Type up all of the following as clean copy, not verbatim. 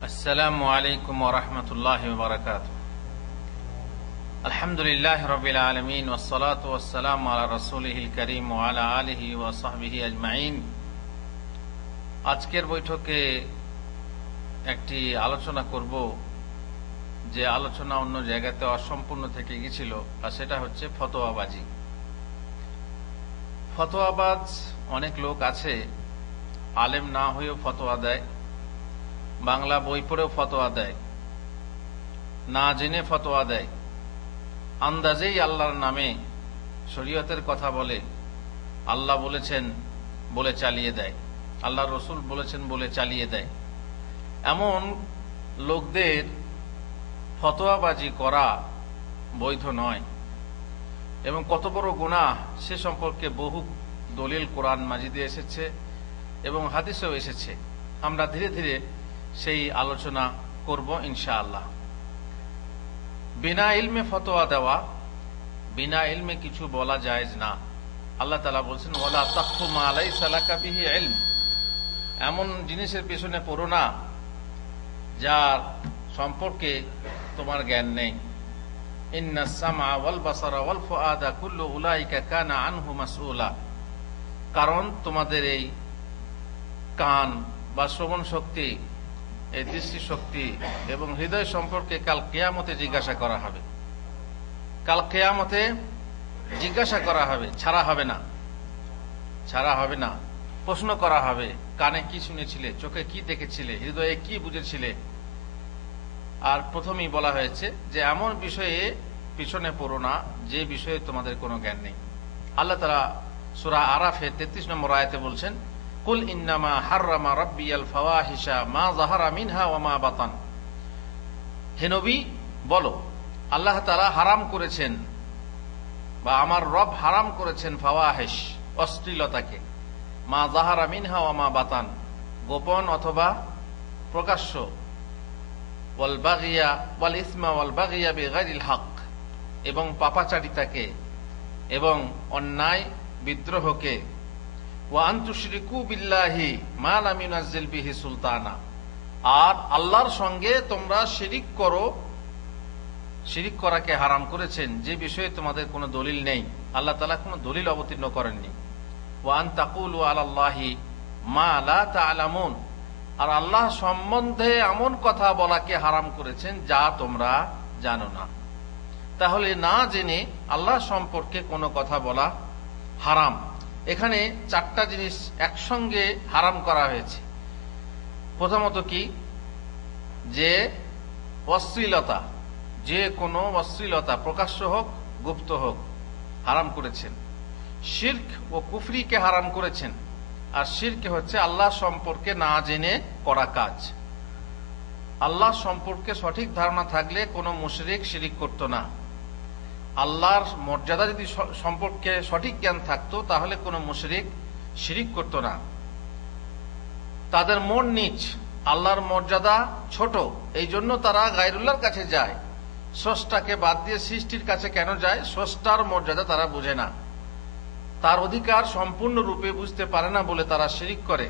আসসালামু আলাইকুম ওয়া রাহমাতুল্লাহি ওয়া বারাকাতুহু। আলহামদুলিল্লাহি রাব্বিল আলামিন ওয়াস সালাতু ওয়াস সালামু আলা রাসূলিহিল কারীম ওয়া আলা আলিহি ওয়া সাহবিহি আজমাইন। আজকের বৈঠকে একটি আলোচনা করব, যে আলোচনা অন্য জায়গাতে অসম্পূর্ণ থেকে গিয়েছিল, আর সেটা হচ্ছে ফতোয়াবাজি। ফতোয়াবাজ অনেক লোক আছে, আলেম না হয়েও ফতোয়া দেয়, বাংলা বই পড়েও ফতোয়া দেয়, না জেনে ফতোয়া দেয়, আন্দাজেই আল্লাহর নামে শরীয়তের কথা বলে, আল্লাহ বলেছেন বলে চালিয়ে দেয়, আল্লাহ রসুল বলেছেন বলে চালিয়ে দেয়। এমন লোকদের ফতোয়াবাজি করা বৈধ নয়, এবং কত বড় গুনাহ সে সম্পর্কে বহু দলিল কোরআন মাজিদে এসেছে এবং হাদিসেও এসেছে। আমরা ধীরে ধীরে সেই আলোচনা করব ইনশাআল্লাহ। বিনা ইলমে ফতোয়া দেওয়া, বিনা ইলমে কিছু বলা জায়েজ না। আল্লাহ তাআলা বলছেন, ওয়ালা তাকফু মা লাইসা লাকা বিহি ইলম। এমন জিনিসের পেছনে পড়ো না যার সম্পর্কে তোমার জ্ঞান নেই। ইন্নাস সামআ ওয়াল বাসারা ওয়াল ফুআদা কুল্লু উলাইকা কানা আনহু মাসউলা। কারণ তোমাদের এই কান বা শ্রবণ শক্তি, এই দৃষ্টি শক্তি এবং হৃদয় সম্পর্কে কাল কিয়ামতে জিজ্ঞাসা করা হবে। কাল কিয়ামতে জিজ্ঞাসা করা হবে, ছাড়া হবে না, ছাড়া হবে না। প্রশ্ন করা হবে, কানে কি শুনেছিলে, চোখে কি দেখেছিলে, হৃদয়ে কি বুঝেছিলে। আর প্রথমেই বলা হয়েছে যে এমন বিষয়ে পিছনে পড়ো না যে বিষয়ে তোমাদের কোনো জ্ঞান নেই। আল্লাহ তাআলা সূরা আরাফে 33 নম্বর আয়াতে বলছেন, কুল ইন্নামা হাররামা রাব্বিয়াল ফাওয়াহিশা মা যাহারা মিনহা ওয়া মা বাতান। হে নবী, বলো আল্লাহ তাআলা হারাম করেছেন, বা আমার রব হারাম করেছেন ফাওয়াহিশ, অশ্লীলতাকে, মা যাহারা মিনহা ওয়া মা বাতান, গোপন অথবা প্রকাশ্য, ওয়াল বাগিয়া ওয়াল ইসমা ওয়াল বাগিয়া বিগাইরিল হক, এবং পাপাচারিতাকে এবং অন্যায় বিদ্রোহকে, ওয়া আন তুশরিকু বিল্লাহি মা লাম ইউনাজ্জিল বিহি সুলতানা, আর আল্লাহর সঙ্গে তোমরা শিরিক করো। শিরিক করাকে হারাম করেছেন যে বিষয়ে তোমাদের কোনো দলিল নেই, আল্লাহ তাআলা কোনো দলিল অবতীর্ণ করেননি। ওয়া আন তাকুলু আলাল্লাহি মা লা তা'লামুন, আর আল্লাহ সম্বন্ধে এমন কথা বলাকে হারাম করেছেন যা তোমরা জানো না। তাহলে না জেনে আল্লাহ সম্পর্কে কোনো কথা বলা হারাম। এখানে চারটা জিনিস একসঙ্গে হারাম করা হয়েছে। প্রথমত কি, যে অশ্লীলতা, যে কোনো অশ্লীলতা প্রকাশ্য হোক গুপ্ত হোক হারাম করেছেন। শিরক ও কুফরিকে হারাম করেছেন। আর শিরক হচ্ছে আল্লাহ সম্পর্কে না জেনে করা কাজ। আল্লাহ সম্পর্কে সঠিক ধারণা থাকলে কোনো মুশরিক শিরিক করত না। আল্লাহর মর্যাদা যদি সম্পর্কে সঠিক জ্ঞান থাকতো তাহলে কোনো মুশরিক শিরিক করত না। তাদের মন নিচ, আল্লাহর মর্যাদা ছোট, এই জন্য তারা গায়রুল্লাহর কাছে যায়। স্রষ্টাকে বাদ দিয়ে সৃষ্টির কাছে কেন যায়? স্রষ্টার মর্যাদা তারা বুঝে না, তার অধিকার সম্পূর্ণরূপে বুঝতে পারে না বলে তারা শিরিক করে।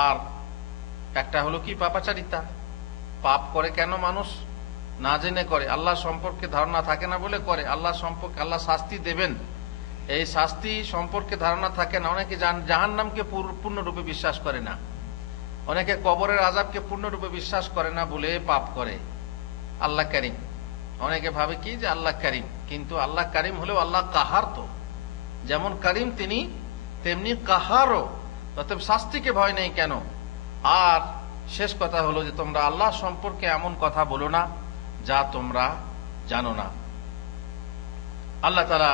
আর একটা হলো কি, পাপাচারিতা। পাপ করে কেন মানুষ? না জেনে করে, আল্লাহ সম্পর্কে ধারণা থাকে না বলে করে। আল্লাহ সম্পর্কে আল্লাহ শাস্তি দেবেন, এই শাস্তি সম্পর্কে ধারণা থাকে না। অনেকে জাহান্নামকে পূর্ণরূপে বিশ্বাস করে না, অনেকে কবরের আযাবকে পূর্ণরূপে বিশ্বাস করে না বলে পাপ করে। আল্লাহ কারীম, অনেকে ভাবে কি যে আল্লাহ কারীম, কিন্তু আল্লাহ কারীম হলেও আল্লাহ কাহার। তো যেমন কারীম তিনি, তেমনি কাহারও। অতএব শাস্তিকে ভয় নেই কেন? আর শেষ কথা হলো যে তোমরা আল্লাহ সম্পর্কে এমন কথা বলো না যা তোমরা জানো না। আল্লাহ তাআলা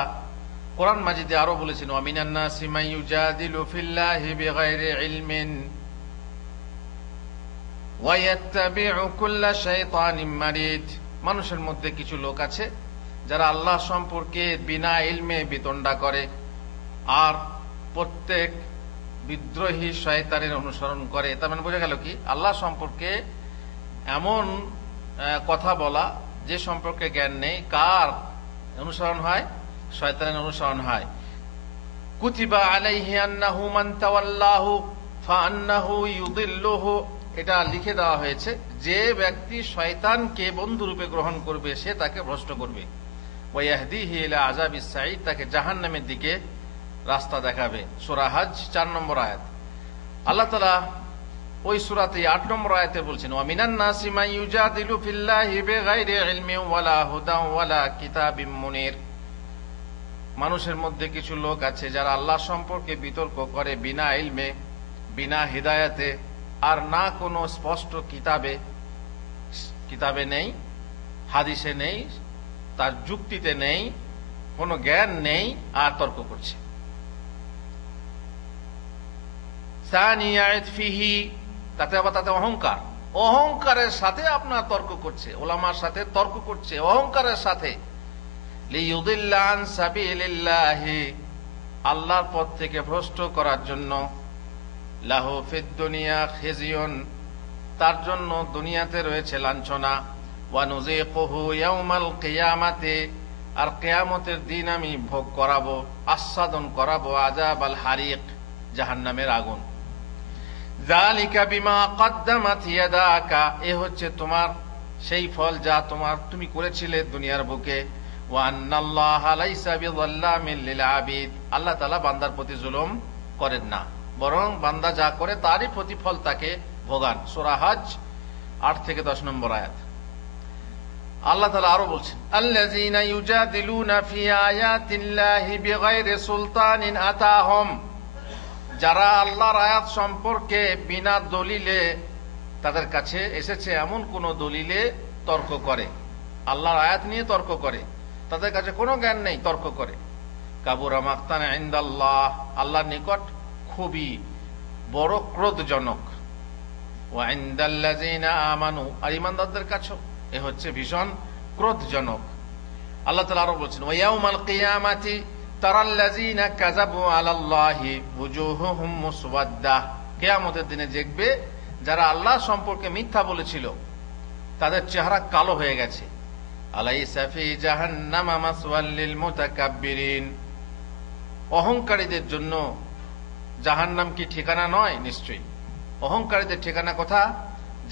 কোরআন মাজিদে আরো বলেছেন, ওয়া মিনান নাসি মান ইউজাদিলু ফিল্লাহি বিগাইরি ইলমিন ওয়া ইয়াত্তাবিউ কুল্লা শাইতানিন মারিদ। মানুষের মধ্যে কিছু লোক আছে যারা আল্লাহ সম্পর্কে বিনা ইলমে বিতণ্ডা করে আর প্রত্যেক বিদ্রোহী শয়তানের অনুসরণ করে। তার মানে বোঝা গেল কি, আল্লাহ সম্পর্কে এমন কথা বলা যে সম্পর্কে জ্ঞান নেই। কার অনুসরণ হয়? শয়তানের অনুসরণ হয়। কুতিবা আলাইহি আন্নাহু মান তাওয়াল্লাহু ফাআন্নাহু ইউদিল্লুহু, এটা লিখে দেওয়া হয়েছে, যে ব্যক্তি শয়তানকে বন্ধুরূপে গ্রহণ করবে সে তাকে ভ্রষ্ট করবে। ওয়াহদিহি ইলা আযাবিস সাঈদ, তাকে জাহান্নামের দিকে রাস্তা দেখাবে। সূরা হজ 4 নম্বর আয়াত। আল্লাহ তাআলা ওই সূরাতে 8 নম্বর আয়াতে বলছেন, ওয়া মিনান নাসি মান ইউজাদিলু ফিল্লাহি বিগাইরি ইলমিন ওয়ালা হুদান ওয়ালা কিতাবিম মুনির। মানুষের মধ্যে কিছু লোক আছে যারা আল্লাহ সম্পর্কে বিতর্ক করে বিনা ইলমে, বিনা হিদায়াতে, আর না কোনো স্পষ্ট কিতাবে নেই, হাদিসে নেই, তার যুক্তিতে নেই, কোনো জ্ঞান নেই, আর তর্ক করছে। তাতে আবার তাতে অহংকারের সাথে আপনার তর্ক করছে, ওলামার সাথে তর্ক করছে অহংকারের সাথে। লিইউদিল্লা আন সাবিলিল্লাহি, আল্লাহর পথ থেকে ভ্রষ্ট করার জন্য। লাহু ফিদ দুনিয়া খিজিয়ুন, তার জন্য দুনিয়াতে রয়েছে লাঞ্ছনা। ওয়া নুযিকুহু ইয়াউমাল কিয়ামাতি, আর কিয়ামতের দিন আমি ভোগ করাবো, আস্বাদন করাবো আযাবাল হারিক, জাহান্নামের আগুন। যালিকা বিমা কদ্দামাত ইয়াদাকা, এ হচ্ছে তোমার সেই ফল যা তুমি করেছিলে দুনিয়ার বুকে। ওয়া আন্নাল্লাহা লাইসা বিযাল্লামিল লিল আবিদ, আল্লাহ তাআলা বান্দার প্রতি জুলুম করেন না, বরং বান্দা যা করে তারই প্রতিফল তাকে ভোগান। সূরা হজ 8 থেকে 10 নম্বর আয়াত। আল্লাহ তাআলা আরো বলছেন, আল্লাযীনা ইউজাদিলুনা ফি আয়াতিল্লাহি বিগাইরি সুলতানিন আতাহুম, যারা আল্লাহর আয়াত সম্পর্কে বিনা দলিলে, তাদের কাছে এসেছে এমন কোন দলিলে তর্ক করে, আল্লাহর আয়াত নিয়ে তর্ক করে, তাদের কাছে কোনো জ্ঞান নেই, তর্ক করে। কাবুরা মাকতান ইনদাল্লাহ, আল্লাহর নিকট খুবই বড় ক্রোধজনক। ওয়া ইনদাল্লাযীনা আমানু, আর ঈমানদারদের কাছেও এ হচ্ছে ভীষণ ক্রোধজনক। আল্লাহ তাআলা আরো বলছেন, ওয়া ইয়াউমাল কিয়ামাতি তারাল্লাযীনা কাযাবু আলাল্লাহি ওয়ুজুহুহুম মুসওয়াদ্দা, কিয়ামতের দিনে দেখবে যারা আল্লাহ সম্পর্কে মিথ্যা বলেছিল তাদের চেহারা কালো হয়ে গেছে। আলাইসা ফি জাহান্নামা মাসওয়াল লিল মুতাকাব্বিরিন, অহংকারীদের জন্য জাহান্নাম কি ঠিকানা নয়? নিশ্চয়ই অহংকারীদের ঠিকানা কোথা?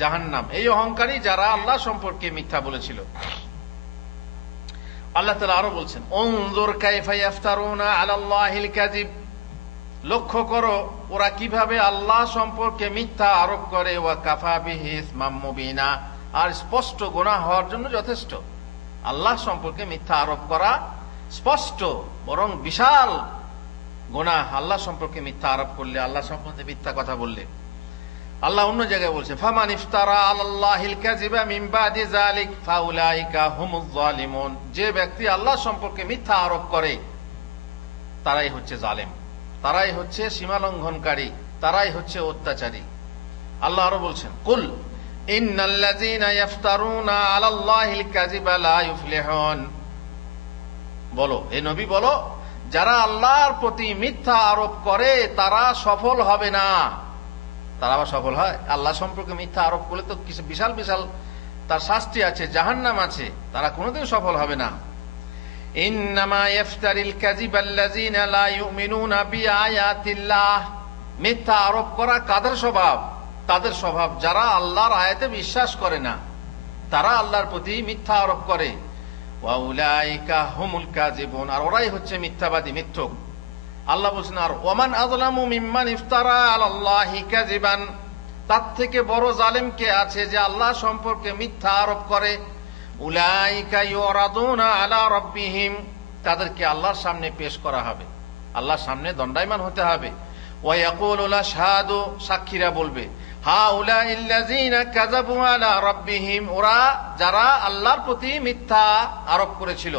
জাহান্নাম। এই অহংকারী যারা আল্লাহ সম্পর্কে মিথ্যা বলেছিল। আল্লাহ তাআলা আরো বলছেন, উনজুর কাইফা ইফতারুনা আলাল্লাহিল কাযিব, লক্ষ্য করো ওরা কিভাবে আল্লাহ সম্পর্কে মিথ্যা আরোপ করে। ওয়া কাফা বিহি ইসমাম মুবিনা, আর স্পষ্ট গুনাহ হওয়ার জন্য যথেষ্ট। আল্লাহ সম্পর্কে মিথ্যা আরোপ করা স্পষ্ট, বরং বিশাল গুনাহ আল্লাহ সম্পর্কে মিথ্যা আরোপ করলে, আল্লাহ সম্পর্কে মিথ্যা কথা বললে। আল্লাহ অন্য জায়গায় বলছে, ফামান ইফতারা আলাল্লাহিল কাযিবা মিন বাদি যালিক ফাউলাইকা হুমুজ জালিমুন, যে ব্যক্তি আল্লাহ সম্পর্কে মিথ্যা আরোপ করে তারাই হচ্ছে জালেম, তারাই হচ্ছে সীমালঙ্ঘনকারী, তারাই হচ্ছে অত্যাচারী। আল্লাহ আরো বলছেন, কুল ইন্নাল্লাযীনা ইফতারুনা আলাল্লাহিল কাযিবা লা ইউফলিহুন, বলো হে নবী বলো, যারা আল্লাহর প্রতি মিথ্যা আরোপ করে তারা সফল হবে না। তারা আবার সফল হয়? আল্লাহ সম্পর্কে মিথ্যা আরোপ করলে তো কিছু বিশাল বিশাল তার শাস্তি আছে, জাহান্নাম আছে, তারা কোনোদিন সফল হবে না। ইন্নামা ইফতারিল কাযিবাল্লাযীনা লা ইউমিনুনা বিআয়াতিল্লাহ, মিথ্যা আরোপ করা কাদের স্বভাব? তাদের স্বভাব যারা আল্লাহর আয়াতে বিশ্বাস করে না, তারা আল্লাহর প্রতি মিথ্যা আরোপ করে। ওয়া উলাইকা হুমুল কাযিবুন, আর ওরাই হচ্ছে মিথ্যাবাদী, মিথ্যক। আল্লাহ বলছেন, আর ওয়ামান আযলামু মিম্মান ইফতারা আলাল্লাহি কাযিবান, তার থেকে বড় জালেম কে আছে যে আল্লাহ সম্পর্কে মিথ্যা আরোপ করে। উলাইকা ইউরাদুনা আলা রাব্বিহিম, তাদেরকে আল্লাহর সামনে পেশ করা হবে, আল্লাহর সামনে দণ্ডায়মান হতে হবে। ওয়া ইয়াকুলুল আশহাদু, সাক্ষীরা বলবে, হাউলাইল্লাযীনা কাযাবু আলা রাব্বিহিম, ওরা যারা আল্লাহর প্রতি মিথ্যা আরোপ করেছিল।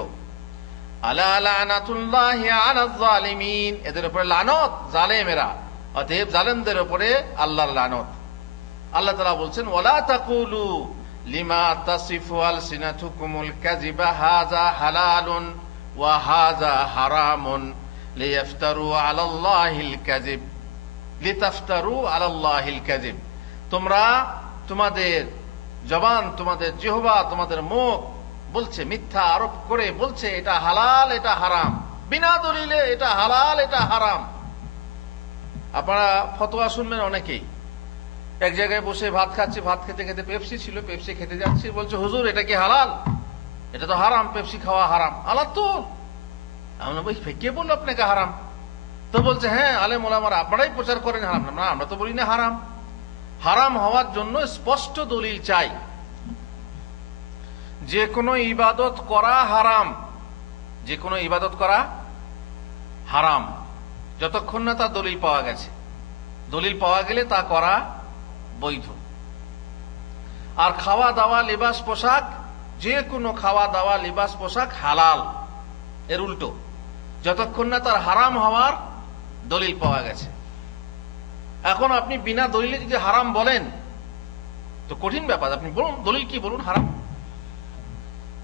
আলা লানাতুল্লাহি আলাজ জালিমিন, এদের উপরে লানত, জালেমেরা, অতএব জালেমদের উপরে আল্লাহর লানত। আল্লাহ তাআলা বলছেন, ওয়ালা তাকুলু লিমা তাসিফু আলসিনাতুকুমুল কাযিবা হাযা হালালুন ওয়া হাযা হারামুন লিইফতারু আলাল্লাহিল কাযিব লিতাফতারু আলাল্লাহিল কাযিব, তোমরা তোমাদের জবান, তোমাদের জিহ্বা, তোমাদের মুখ বলছে, মিথ্যা আরোপ করে বলছে এটা হালাল এটা হারাম, বিনা দলিলে এটা হালাল এটা হারাম। আপনারা ফতোয়া শুনবেন অনেকেই এক জায়গায় বসে ভাত খাচ্ছে, ভাত খেতে খেতে পেপসি ছিল, পেপসি খেতে যাচ্ছে, বলছে হুজুর এটা কি হালাল? এটা তো হারাম, পেপসি খাওয়া হারাম। আলাদ তো আমরা বলি কে বললো আপনাকে হারাম? তো বলছে হ্যাঁ আলেম ওলামারা আপনারাই প্রচার করেন হারাম। না আমরা তো বলি না হারাম। হারাম হওয়ার জন্য স্পষ্ট দলিল চাই। যে কোনো ইবাদত করা হারাম, যে কোনো ইবাদত করা হারাম যতক্ষণ না তার দলিল পাওয়া গেছে। দলিল পাওয়া গেলে তা করা বৈধ। আর খাওয়া দাওয়া লিবাস পোশাক, যে কোনো খাওয়া দাওয়া লিবাস পোশাক হালাল, এর উল্টো যতক্ষণ না তার হারাম হওয়ার দলিল পাওয়া গেছে। এখন আপনি বিনা দলিলে যদি হারাম বলেন তো কঠিন ব্যাপার। আপনি বলুন দলিল কি, বলুন হারাম।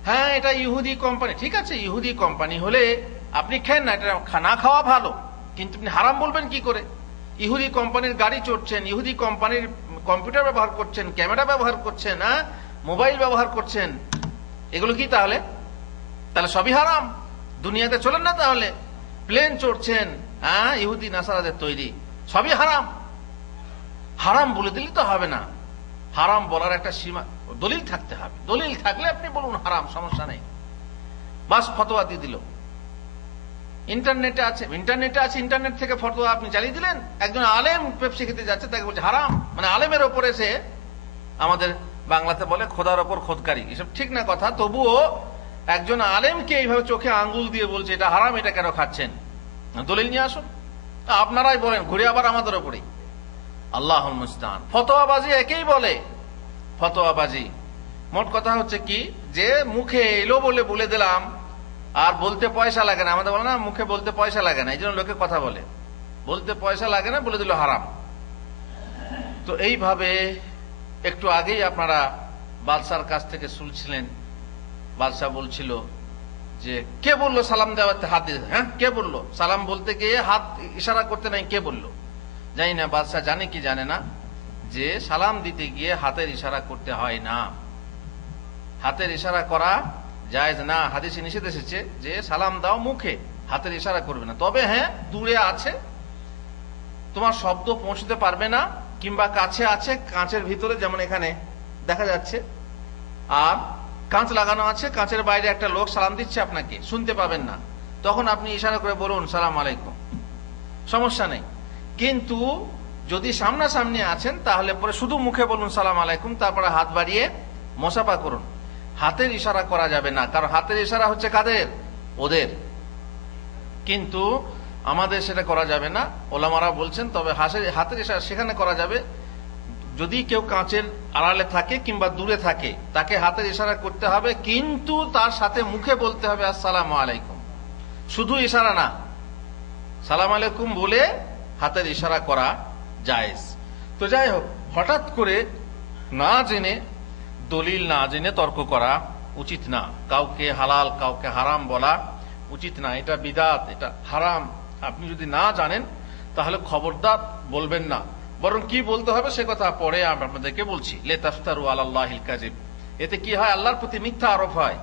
হ্যাঁ এটা ইহুদি কোম্পানি, ঠিক আছে ইহুদি কোম্পানি হলে আপনি খেন না, এটা না খাওয়া ভালো, কিন্তু আপনি হারাম বলবেন কি করে? ইহুদি কোম্পানির গাড়ি চড়ছেন, ইহুদি কোম্পানির কম্পিউটার ব্যবহার করছেন, ক্যামেরা ব্যবহার করছেন, মোবাইল ব্যবহার করছেন, এগুলো কি তাহলে সবই হারাম? দুনিয়াতে চলেন না তাহলে? প্লেন চড়ছেন, ইহুদি নাসারাদের তৈরি, সবই হারাম। হারাম বলে দিলে তো হবে না, হারাম বলার একটা সীমা, দলিল থাকতে হবে। দলিল থাকলে আপনি বলুন হারাম, সমস্যা নেই, বাস ফতোয়া দিয়ে দিল। ইন্টারনেটে আছে, ইন্টারনেট থেকে ফতোয়া আপনি চালিয়ে দিলেন। একজন আলেম পেপসি খেতে যাচ্ছে, তাকে বলছে হারাম, মানে আলেমের ওপরে সে, আমাদের বাংলাতে বলে খোদার ওপর খোদকারী, এসব ঠিক না কথা। তবুও একজন আলেমকে এইভাবে চোখে আঙ্গুল দিয়ে বলছে এটা হারাম, এটা কেন খাচ্ছেন? দলিল নিয়ে আসুন, আপনারাই বলেন, ঘুরে আবার আমাদের ওপরেই। আল্লাহুল মুস্তাআন। ফতোয়াবাজি একেই বলে, ফতোয়াবাজি। মোট কথা হচ্ছে কি, যে মুখে এলো বলে বলে দিলাম, আর বলতে পয়সা লাগে না। আমাদের বলে না মুখে বলতে পয়সা লাগে না, এই জন্য লোকে কথা বলে, বলতে পয়সা লাগে না বলে দিল হারাম। তো এইভাবে একটু আগেই আপনারা বাদশার কাছ থেকে শুনছিলেন, বাদশা বলছিল যে কে বললো সালাম দেওয়াতে হাত দিতে? হ্যাঁ কে বললো? সালাম বলতে গিয়ে হাত ইশারা করতে নাই, কে বললো? জানি না বাদশা জানে কি জানে না যে সালাম দিতে গিয়ে হাতের ইশারা করতে হয় না, হাতের ইশারা করা জায়েজ না। হাদিসে নিষেধ এসেছে যে সালাম দাও মুখে, হাতের ইশারা করবে না। তবে হ্যাঁ দূরে আছে, তোমার শব্দ পৌঁছতে পারবে না, কিংবা কাছে আছে, কাঁচের ভিতরে যেমন এখানে দেখা যাচ্ছে, আর কাঁচ লাগানো আছে, কাঁচের বাইরে একটা লোক সালাম দিচ্ছে, আপনাকে শুনতে পাবেন না, তখন আপনি ইশারা করে বলুন সালাম আলাইকুম, সমস্যা নেই। কিন্তু যদি সামনাসামনি আছেন তাহলে পরে শুধু মুখে বলুন সালাম আলাইকুম, তারপরে হাত বাড়িয়ে মোসাফা করুন। হাতের ইশারা করা যাবে না, কারণ হাতের ইশারা হচ্ছে কাদের? ওদের। কিন্তু আমাদের সেটা করা যাবে না, ওলামারা বলছেন। তবে হাতের ইশারা সেখানে করা যাবে যদি কেউ কাঁচের আড়ালে থাকে কিংবা দূরে থাকে, তাকে হাতের ইশারা করতে হবে, কিন্তু তার সাথে মুখে বলতে হবে আসসালামু আলাইকুম। শুধু ইশারা না, সালাম আলাইকুম বলে হাতের ইশারা করা জায়েজ। তো যাই হোক, হঠাৎ করে না জেনে, দলিল না জেনে তর্ক করা উচিত না। কাউকে হালাল কাউকে হারাম বলা উচিত না, এটা বিদআত, এটা হারাম। আপনি যদি না জানেন তাহলে খবরদার বলবেন না, বরং কি বলতে হবে সে কথা পরে আপনাদেরকে বলছি। লে তাফতারু আলাল্লাহিল কাযিব, এতে কি হয়? আল্লাহর প্রতি মিথ্যা আরোপ হয়।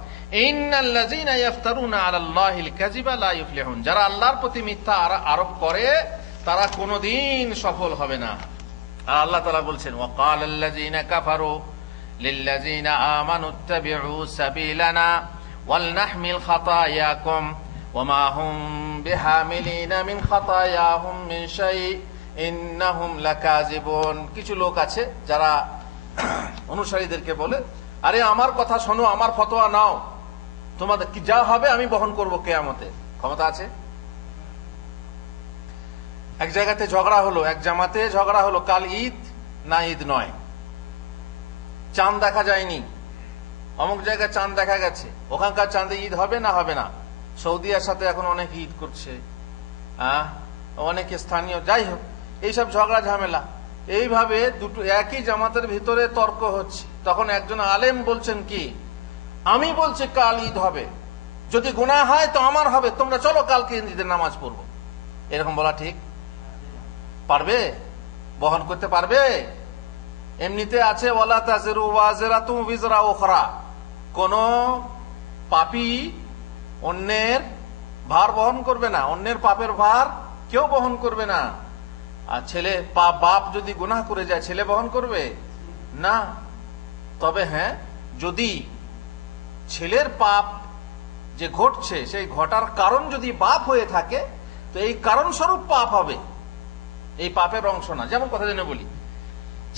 ইন্নাল্লাযীনা ইয়াফতারুনা আলাল্লাহিল কাযিবা লা ইফলিহুন, যারা আল্লাহর প্রতি মিথ্যা আরোপ করে তারা কোনোদিন সফল হবে না। আর আল্লাহ তাআলা বলছেন ওয়াকালাল্লাযীনা কাফারু লিল্লাযীনা আমানু ইত্তাবিউ সাবিলানা ওয়ালনাহমিল খাতায়াকুম ওয়ামা হুম বিহামিলিনা মিন খাতায়াহুম মিন শাই ইন্নাহুম লাকাযিবুন। কিছু লোক আছে যারা অনুসারীদেরকে বলে, আরে আমার কথা শোনো, আমার ফতোয়া নাও, তোমাদের কি যা হবে আমি বহন করব কিয়ামতে। ক্ষমতা আছে? এক জায়গাতে ঝগড়া হলো, এক জামাতে ঝগড়া হলো, কাল ঈদ না ঈদ নয়, চাঁদ দেখা যায়নি, অমুক জায়গায় চাঁদ দেখা গেছে, ওখানকার চাঁদে ঈদ হবে না হবে না। সৌদিয়ার সাথে এখন অনেক ঈদ করছে, অনেকে স্থানীয়, যাই হোক এইসব ঝগড়া ঝামেলা। এইভাবে দুটো একই জামাতের ভিতরে তর্ক হচ্ছে। তখন একজন আলেম বলছেন কি, আমি বলছি কাল ঈদ হবে, যদি গুনাহ হয় তো আমার হবে, তোমরা চলো কালকে ঈদের নামাজ পড়বো। এরকম বলা ঠিক পারবে? বহন করতে পারবে? এমনিতে আছে ওয়ালা তাজিরু ওয়াজিরাতুম বিজরা উখরা, কোন পাপী অন্যের ভার বহন করবে না, অন্যের পাপের ভার কেউ বহন করবে না। আর বাপ যদি গুনাহ করে যায় ছেলে বহন করবে না। তবে হ্যাঁ, যদি ছেলের পাপ যে ঘটছে সেই ঘটার কারণ যদি বাপ হয়ে থাকে তো এই কারণ স্বরূপ পাপ হবে, এই পাপের অংশ না। যেমন কথা জেনে বলি,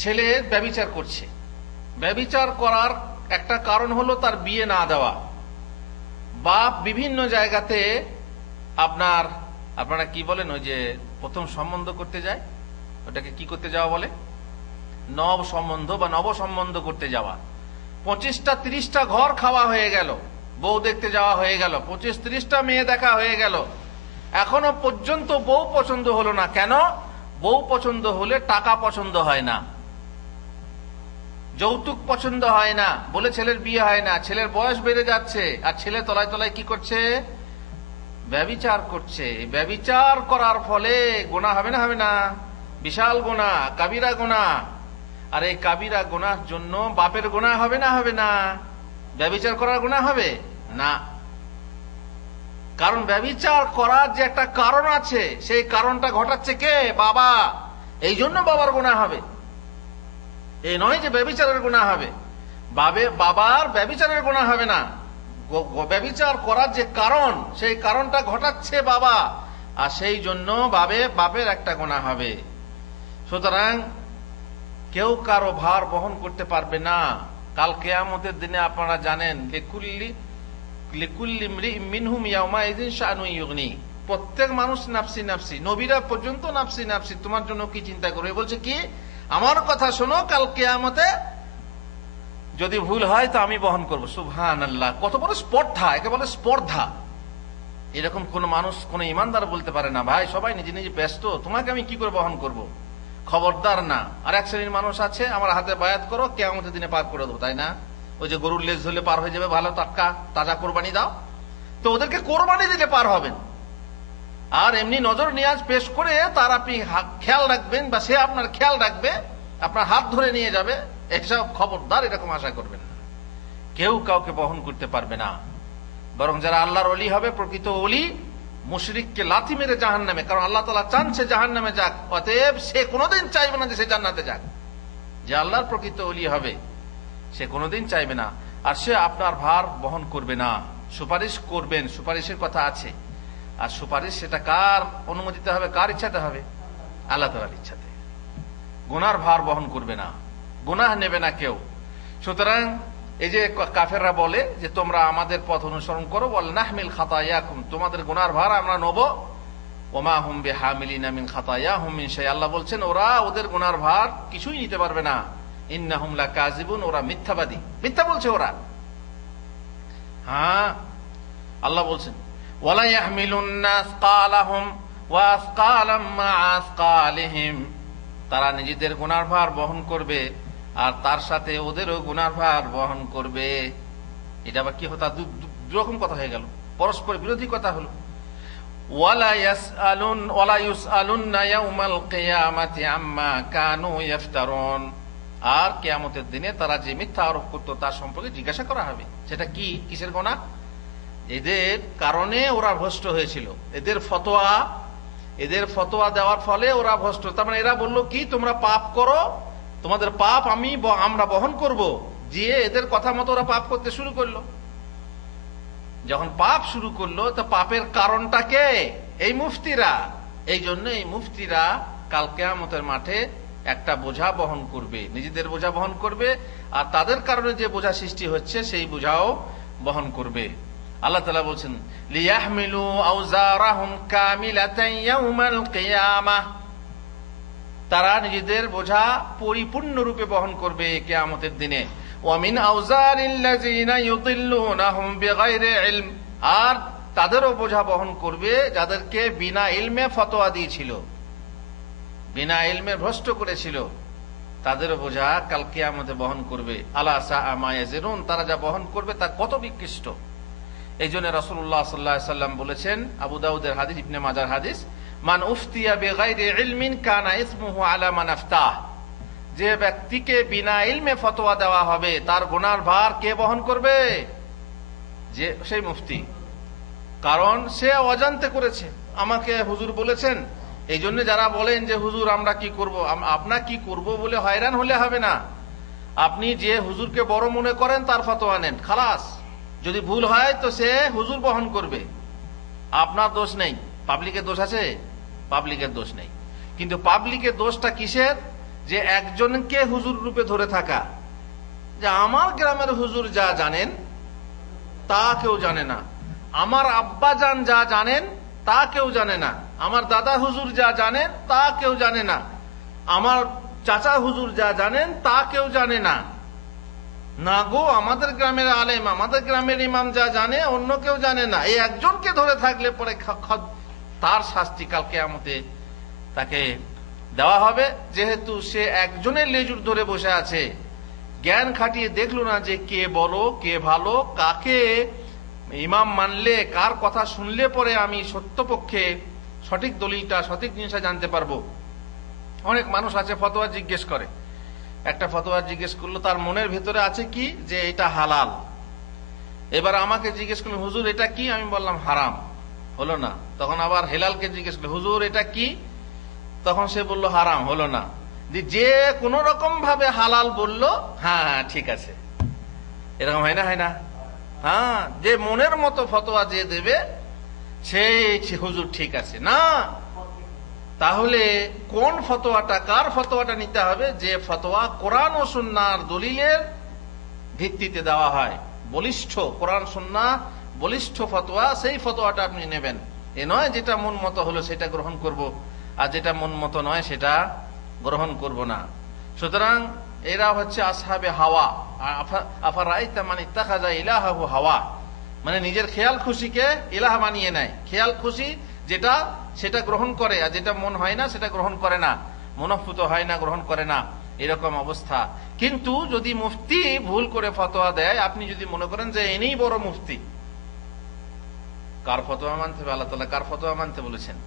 ছেলে ব্যভিচার করছে, ব্যভিচার করার একটা কারণ হলো তার বিয়ে না দেওয়া। বাপ বিভিন্ন জায়গাতে আপনারা কি বলেন, ওই যে প্রথম সম্বন্ধ করতে যায়, ওটাকে কি করতে যাওয়া বলে, নব সম্বন্ধ বা নব সম্বন্ধ করতে যাওয়া। 25টা 30টা ঘর খাওয়া হয়ে গেল, বউ দেখতে যাওয়া হয়ে গেল, 25-30টা মেয়ে দেখা হয়ে গেল, এখনো পর্যন্ত বউ পছন্দ হলো না। কেন? বউ পছন্দ হলে টাকা পছন্দ হয় না, যৌতুক পছন্দ হয় না, বলে ছেলের বিয়ে হয় না। ছেলের বয়স বেড়ে যাচ্ছে আর ছেলে তলায় তলায় কি করছে, ব্যভিচার করছে। ব্যভিচার করার ফলে গুনাহ হবে না? হবে না? বিশাল গুনাহ, কাবিরা গুনাহ। আর এই কাবিরা গুনাহর জন্য বাপের গুনাহ হবে না? হবে না? ব্যভিচার করার গুনাহ হবে না। কারণ ব্যভিচার করার যে একটা কারণ আছে, সেই কারণটা ঘটাচ্ছে কে? বাবা। এই জন্য বাবার গুনাহ হবে, এই নয় যে ব্যভিচারের গুনাহ হবে। বাবার ব্যভিচারের গুনাহ হবে না। ব্যভিচার করার যে কারণ, সেই কারণটা ঘটাচ্ছে বাবা, আর সেই জন্য বাপের একটা গুনাহ হবে। সুতরাং কেউ কারো ভার বহন করতে পারবে না কাল কিয়ামতের দিনে। আপনারা জানেন, প্রত্যেক মানুষ নাফসি নাফসি, নবীরা পর্যন্ত নাফসি নাফসি, তোমার জন্য কি চিন্তা করবে। বলছে কি, আমার কথা শোনো, কাল কিয়ামতে যদি ভুল হয় তো আমি বহন করবো। সুবহানাল্লাহ, কত বড় স্পর্ধা, একে বলে স্পর্ধা। এরকম কোন মানুষ, কোন ইমানদার বলতে পারে না, ভাই সবাই নিজে নিজে ব্যস্ত, তোমাকে আমি কি করে বহন করব। খবরদার না। আর এক শ্রেণীর মানুষ আছে, আমার হাতে বায়াত করো, কিয়ামতের দিনে পার করে দেবো, তাই না? ওই যে গরুর লেজ ধরলে পার হয়ে যাবে, ভালো টাটকা তাজা কোরবানি দাও, তো ওদেরকে কোরবানি দিলে পার হবেন। আর এমনি নজর নিয়াজ পেশ করে তার আপনি খেয়াল রাখবেন, বা সে আপনার খেয়াল রাখবে, আপনার হাত ধরে নিয়ে যাবে, এসব খবরদার এরকম আশা করবেন না। কেউ কাউকে বহন করতে পারবে না। বরং যারা আল্লাহর ওলি হবে, প্রকৃত ওলি, মুশরিককে লাথি মেরে জাহান্নামে, কারণ আল্লাহ তাআলা চান সে জাহান্নামে যাক, অতএব সে কোনোদিন চাইবে না যে সে জান্নাতে যাক। যে আল্লাহর প্রকৃত ওলি হবে সে কোনোদিন চাইবে না। আর সে আপনার ভার বহন করবে না। সুপারিশ করবেন, সুপারিশের কথা আছে। আর সুপারিশ সেটা কার অনুমতিতে হবে, কার ইচ্ছাতে হবে? আল্লাহ তাআলার ইচ্ছাতে। গুনার ভার বহন করবে না, গুনাহ নেবে না কেউ। সুতরাং এই যে কাফেররা বলে যে তোমরা আমাদের পথ অনুসরণ করো, ওয়াল নাহমিল খাতায়াকুম, তোমাদের গুনার ভার আমরা নেব, ওমা হুম বিহামিলিনা মিন খাতায়াহুম মিন শাই, আল্লাহ বলছেন ওরা ওদের গুনার ভার কিছুই নিতে পারবে না। ইন্নাহুম লাকাযিবুন, ওরা মিথ্যাবাদী, মিথ্যা বলছে ওরা। হ্যাঁ, আল্লাহ বলছেন ওয়ালা ইয়াহমিলুন্না আসকালাহুম ওয়া আসকালাম মা আসকালিহিম, তারা নিজেদের গুনার ভার বহন করবে আর তার সাথে ওদেরও গুনার ভার বহন করবে। এটা আবার কি হতো, দুরকম কথা হয়ে গেল, পরস্পর বিরোধী কথা হলো। ওয়ালা ইউসআলুন্না ইয়াউমাল কিয়ামাতি আম্মা কানু ইফতারুন, আর কিয়ামতের দিনে তারা যে মিথ্যা আরোপ করত তার সম্পর্কে জিজ্ঞাসা করা হবে। সেটা কি, কিসের গুনাহ? এদের কারণে ওরা ভ্রষ্ট হয়েছিল, এদের ফতোয়া দেওয়ার ফলে ওরা ভ্রষ্ট। তার মানে এরা বললো কি, তোমরা পাপ করো, তোমাদের পাপ আমরা বহন করব, যে এদের কথা মতো ওরা পাপ করতে শুরু করলো। যখন পাপ শুরু করলো, তো পাপের কারণটা কে? এই মুফতিরা। এই জন্য এই মুফতিরা কাল কিয়ামতের মাঠে একটা বোঝা বহন করবে, নিজেদের বোঝা বহন করবে, আর তাদের কারণে যে বোঝা সৃষ্টি হচ্ছে সেই বোঝাও বহন করবে। আল্লাহ তাআলা বলছেন লিয়াহমিলু আওজারাহুম কামিলাতান ইয়াউমাল কিয়ামাহ, তারা নিজেদের বোঝা পরিপূর্ণরূপে বহন করবে কিয়ামতের দিনে। ওয়া মিন আওজারিল্লাযিনা ইউদিল্লুনাহুম বিগাইরি ইলম, আর তাদেরও বোঝা বহন করবে যাদেরকে বিনা ইলমে ফতোয়া দিয়েছিল, বিনা ইলমে ভ্রষ্ট করেছিল, তাদেরও বোঝা কাল কিয়ামতে বহন করবে। আলা সাআ মা ইয়াজিরুন, তারা যা বহন করবে তা কত বিকৃষ্ট। এই জন্য রাসূলুল্লাহ সাল্লাল্লাহু আলাইহি ওয়াসাল্লাম বলেছেন, আবু দাউদের হাদিস, ইবনে মাজার হাদিস, মান উফতিয়া বিগাইরি ইলমিন কানা ইসমুহু আলা মান আফতাহ, যে ব্যক্তিকে বিনা ইলমে ফতোয়া দেওয়া হবে তার গুনার ভার কে বহন করবে? যে সেই মুফতি, কারণ সে অজান্তে করেছে। আমাকে হুজুর বলেছেন এই জন্য যারা বলেন যে হুজুর আমরা কি করব, আপনার কি করব বলে হয়রান হলে হবে না। আপনি যে হুজুরকে বড় মনে করেন তার ফতোয়া নেন, খালাস। যদি ভুল হয় তো সে হুজুর বহন করবে, আপনার দোষ নেই। পাবলিকের দোষ আছে? পাবলিকের দোষ নেই। কিন্তু পাবলিকের দোষটা কিসের? যে একজনকে হুজুর রূপে ধরে থাকা, যে আমার গ্রামের হুজুর যা জানেন তা কেউ জানে না, আমার আব্বা জান যা জানেন তা কেউ জানে না, আমার দাদা হুজুর যা জানেন তা কেউ জানে না, আমার চাচা হুজুর যা জানেন তা কেউ জানে না। না গো, আমাদের গ্রামের আলেম, আমাদের গ্রামের ইমাম যা জানে অন্য কেউ জানে না। এই একজনকে ধরে থাকলে পরে তার শাস্তি কাল কিয়ামতে তাকে দেওয়া হবে, যেহেতু সে একজনের লেজুর ধরে বসে আছে, জ্ঞান খাটিয়ে দেখলো না যে কে বলো, কে ভালো, কাকে ইমাম মানলে, কার কথা শুনলে পরে আমি সত্যপক্ষে সঠিক দলিলটা, সঠিক জিনিসটা জানতে পারবো। অনেক মানুষ আছে ফতোয়া জিজ্ঞেস করে, একটা ফতোয়া জিজ্ঞেস করলো, তার মনের ভেতরে আছে কি যে এটা হালাল। এবার আমাকে জিজ্ঞেস করলো হুজুর এটা কি, আমি বললাম হারাম, হলো না। তখন আবার হেলালকে জিজ্ঞেস করলো হুজুর এটা কি, তখন সে বলল হারাম, হলো না। যে কোন রকম ভাবে হালাল বলল, হ্যাঁ হ্যাঁ ঠিক আছে, এরকম হয় না? হয় না? হ্যাঁ, যে মনের মতো ফতোয়া যে দেবে সেই হুজুর ঠিক আছে না। তাহলে কোন ফতোয়াটা, কার ফতোয়াটা নিতে হবে? যে ফতোয়া কোরআন ও সুন্নাহর দলিলের ভিত্তিতে দেওয়া হয়, বলিষ্ঠ কোরআন সুন্নাহ বলিষ্ঠ ফতোয়া, সেই ফতোয়াটা আপনি নেবেন। এ নয় যেটা মন মতো হলো সেটা গ্রহণ করব, আর যেটা মন মতো নয় সেটা গ্রহণ করব না। সুতরাং এরা হচ্ছে আসহাবে হাওয়া। আফারাইতা মান ইত্তাখাযা ইলাহাহু হাওয়া, মানে নিজের খেয়াল খুশিকে ইলাহ বানিয়ে নেয়। খেয়াল খুশি যেটা সেটা গ্রহণ করে, আর যেটা মন হয় না সেটা গ্রহণ করে না, মনঃপুত হয় না, গ্রহণ করে না, এরকম অবস্থা। কিন্তু যদি মুফতি ভুল করে ফতোয়া দেয়, আপনি যদি মনে করেন যে ইনিই বড় মুফতি, কার ফতোয়া মানতে হবে? আল্লাহ তাআলা কার ফতোয়া মানতে বলেছেন?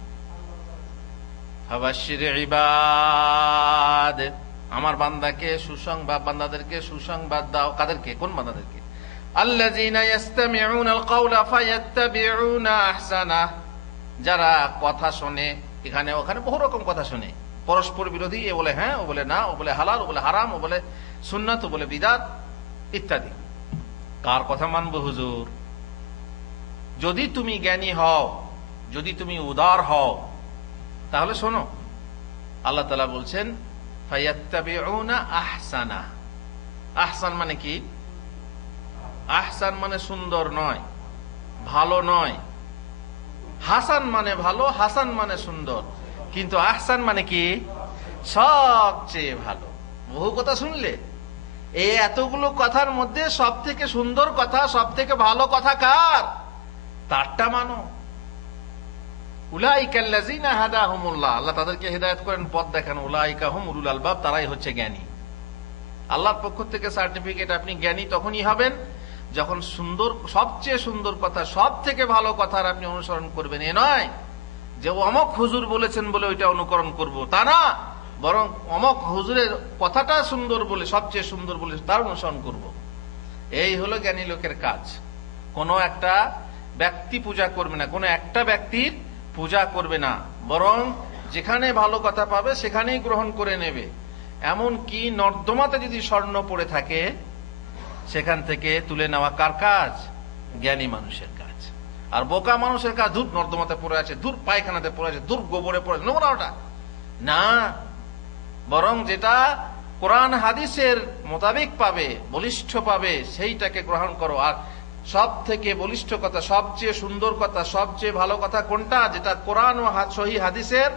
ফাবাশশির ইবাদ, আমার বান্দাকে সুসংবাদ, বান্দাদেরকে সুসংবাদ দাও। কাদেরকে? কোন বান্দাদেরকে? আল্লাযীনা ইসতামিউনাল কাওলা ফায়াত্তাবিউনা আহসানাহ, যারা কথা শোনে, এখানে ওখানে বহু রকম কথা শোনে, পরস্পর বিরোধী, এ বলে হ্যাঁ, ও বলে না, ও বলে হালাল, ও বলে হারাম, ও বলে সুন্নাত, ও বলে বিদআত ইত্যাদি। কার কথা মানবো হুজুর? যদি তুমি জ্ঞানী হও, যদি তুমি উদার হও, তাহলে শোনো, আল্লাহ তাআলা বলছেন ফায়াত্তাবিউনা আহসানা। আহসান মানে কি? আহসান মানে সুন্দর নয়, ভালো নয়। হাসান মানে ভালো, হাসান মানে সুন্দর, কিন্তু আহসান মানে কি? সবচেয়ে ভালো। বহু কথা শুনলে, এই এতগুলো কথার মধ্যে সব থেকে সুন্দর কথা, সব থেকে ভালো কথা কার? তারটা মানো। উলাইকাল্লাযীনা হাদাহুমুল্লাহ, আল্লাহ তাদেরকে হেদায়েত করেন, পথ দেখান। উলাইকা হুম উলুল আলবাব, তারাই হচ্ছে জ্ঞানী। আল্লাহর পক্ষ থেকে সার্টিফিকেট, আপনি জ্ঞানী তখনই হবেন যখন সুন্দর, সবচেয়ে সুন্দর কথা, সব থেকে ভালো কথার আপনি অনুসরণ করবেন। এ নয় যে অমক হুজুর বলেছেন বলে ওইটা অনুকরণ করব, তা না, বরং অমক হুজুরের কথাটা সুন্দর বলে, সবচেয়ে সুন্দর বলে তার অনুসরণ করব। এই হলো জ্ঞানী লোকের কাজ। কোনো একটা ব্যক্তি পূজা করবে না, কোনো একটা ব্যক্তির পূজা করবে না, বরং যেখানে ভালো কথা পাবে সেখানেই গ্রহণ করে নেবে। এমন কি নর্দমাতে যদি স্বর্ণ পড়ে থাকে, সেখান থেকে তুলে নেওয়া কার কাজ? জ্ঞানী মানুষের কাজ। আর বোকা মানুষের কাজ, দূর নর্দমাতে পড়ে আছে, দূর পায়খানাতে পড়ে আছে, দূর গোবরে পড়ে আছে, নোংরা ওটা না। বরং যেটা কোরআন হাদিসের মোতাবেক পাবে, বলিষ্ঠ পাবে, সেইটাকে গ্রহণ করো। আর সব থেকে বলিষ্ঠ কথা, সবচেয়ে সুন্দর কথা, সবচেয়ে ভালো কথা কোনটা? যেটা কোরআন ও সহি হাদিসের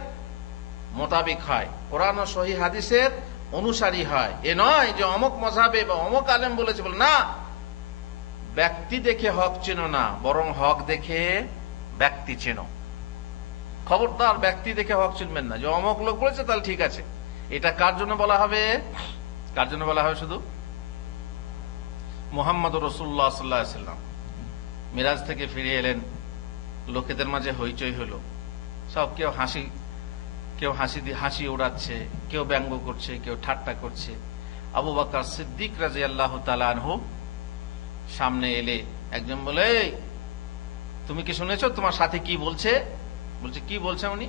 মোতাবেক হয়, কোরআন ও সহি হাদিসের অনুসারী হয়। এ নয় যে অমুক মাযহাবে বা অমুক আলেম বলেছে বলে, না। ব্যক্তি দেখে হক চেনো না, বরং হক দেখে ব্যক্তি চেনো। খবরদার ব্যক্তি দেখে হক চিনবেন না, যে অমুক লোক বলেছে তাহলে ঠিক আছে। এটা কার জন্য বলা হবে? কার জন্য বলা হবে? শুধু মুহাম্মদুর রাসূলুল্লাহ সাল্লাল্লাহু আলাইহি ওয়াসাল্লাম মিরাজ থেকে ফিরে এলেন, লোকেদের মাঝে হইচই হলো, সব কেউ হাসি উড়াচ্ছে, কেউ ব্যঙ্গ করছে, কেউ ঠাট্টা করছে। আবু বকর সিদ্দিক রাদিয়াল্লাহু তাআলা আনহু সামনে এলে একজন বলে, তুমি কি শুনেছো তোমার সাথে কি বলছে? বলছে কি বলছে উনি?